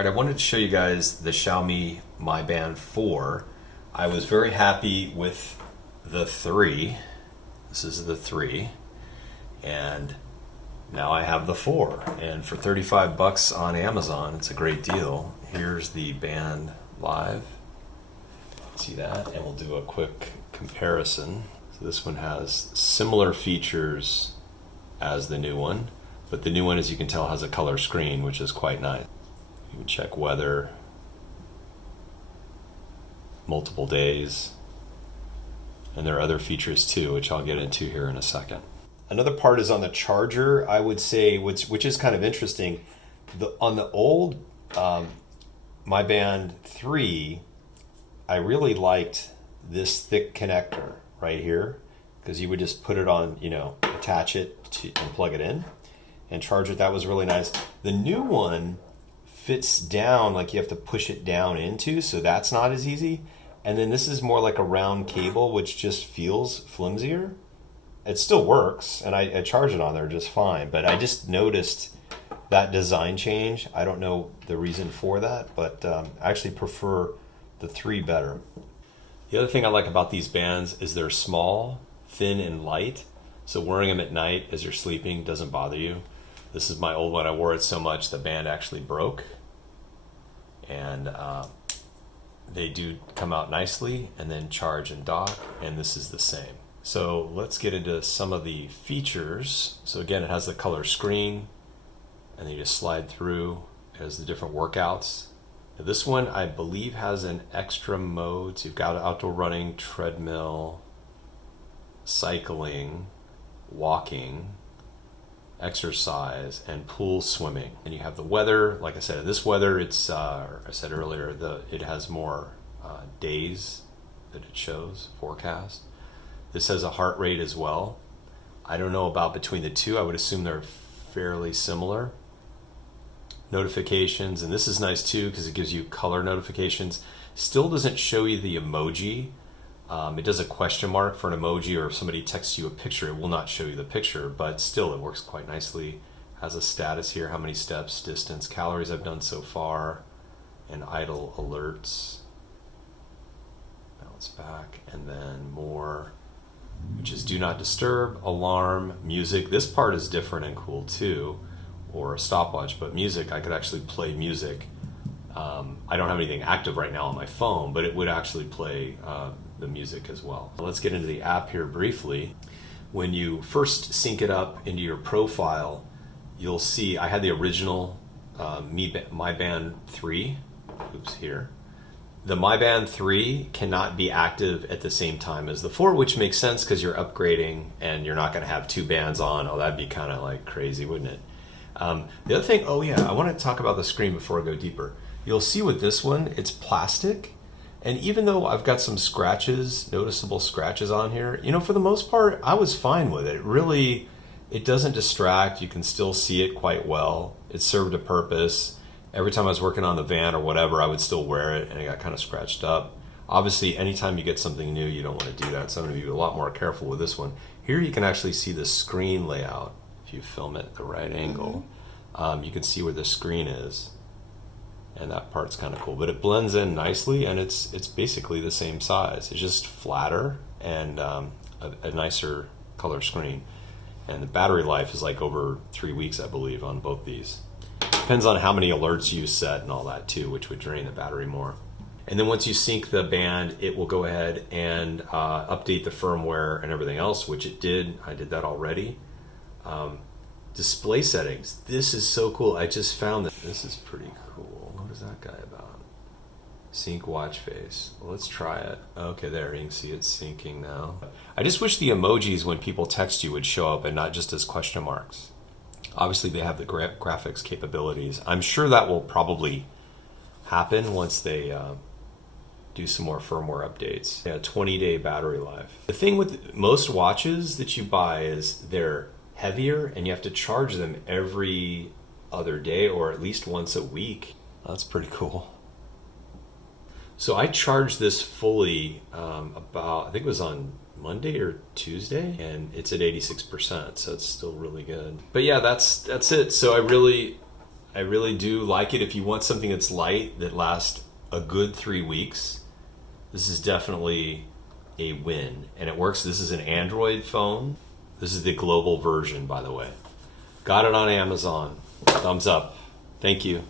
All right, I wanted to show you guys the Xiaomi Mi Band 4. I was very happy with the 3. This is the 3. And now I have the 4. And for 35 bucks on Amazon, it's a great deal. Here's the Band Live. See that? And we'll do a quick comparison. So this one has similar features as the new one, but the new one, as you can tell, has a color screen, which is quite nice. You can check weather, multiple days, and there are other features too, which I'll get into here in a second. Another part is on the charger, I would say, which is kind of interesting. On the old Mi Band 3, I really liked this thick connector right here, because you would just put it on, attach it and plug it in and charge it. That was really nice. The new one fits down, like you have to push it down into, so that's not as easy. And then this is more like a round cable, which just feels flimsier. It still works, and I charge it on there just fine, but I just noticed that design change. I don't know the reason for that, but I actually prefer the 3 better. The other thing I like about these bands is they're small, thin, and light, so wearing them at night as you're sleeping doesn't bother you. This is my old one. I wore it so much the band actually broke. And they do come out nicely and then charge and dock, and this is the same. So let's get into some of the features. So again, it has the color screen, and then you just slide through. It has the different workouts. Now this one, I believe, has an extra mode. So you've got outdoor running, treadmill, cycling, walking, exercise, and pool swimming. And you have the weather. Like I said, this weather, it's I said earlier, it has more days that it shows, forecast. This has a heart rate as well. I don't know about between the two. I would assume they're fairly similar. Notifications, and this is nice too because it gives you color notifications. Still doesn't show you the emoji. It does a question mark for an emoji, or if somebody texts you a picture, it will not show you the picture, but still it works quite nicely. Has a status here, how many steps, distance, calories I've done so far, and idle alerts. Now it's back, and then more, which is do not disturb, alarm, music. This part is different and cool too, or a stopwatch, but music, I could actually play music. I don't have anything active right now on my phone, but it would actually play the music as well. Let's get into the app here briefly. When you first sync it up into your profile, you'll see I had the original Mi Band 3. Oops, here. The Mi Band 3 cannot be active at the same time as the 4, which makes sense because you're upgrading and you're not going to have 2 bands on. Oh, that'd be kind of like crazy, wouldn't it? The other thing, I want to talk about the screen before I go deeper. You'll see with this one, it's plastic. And even though I've got some scratches, noticeable scratches on here, for the most part, I was fine with it. It doesn't distract. You can still see it quite well. It served a purpose. Every time I was working on the van or whatever, I would still wear it, and it got kind of scratched up. Obviously, anytime you get something new, you don't want to do that. So I'm going to be a lot more careful with this one. Here you can actually see the screen layout. If you film it at the right angle, you can see where the screen is. And that part's kind of cool, but it blends in nicely, and it's basically the same size. It's just flatter and a nicer color screen. And the battery life is like over 3 weeks, I believe, on both these. Depends on how many alerts you set and all that too, which would drain the battery more. And then once you sync the band, it will go ahead and update the firmware and everything else, which it did. I did that already. Display settings. This is so cool. I just found that this is pretty cool. What is that guy about? Sync watch face. Well, let's try it. Okay, there, you can see it's syncing now. I just wish the emojis when people text you would show up and not just as question marks. Obviously, they have the graphics capabilities. I'm sure that will probably happen once they do some more firmware updates. 20-day battery life. The thing with most watches that you buy is they're heavier, and you have to charge them every other day or at least once a week. That's pretty cool. So I charged this fully about, I think it was on Monday or Tuesday, and it's at 86%, so it's still really good. But yeah, that's it. So I really I really do like it. If you want something that's light that lasts a good 3 weeks, this is definitely a win. And it works. This is an Android phone. This is the global version, by the way. Got it on Amazon. Thumbs up. Thank you.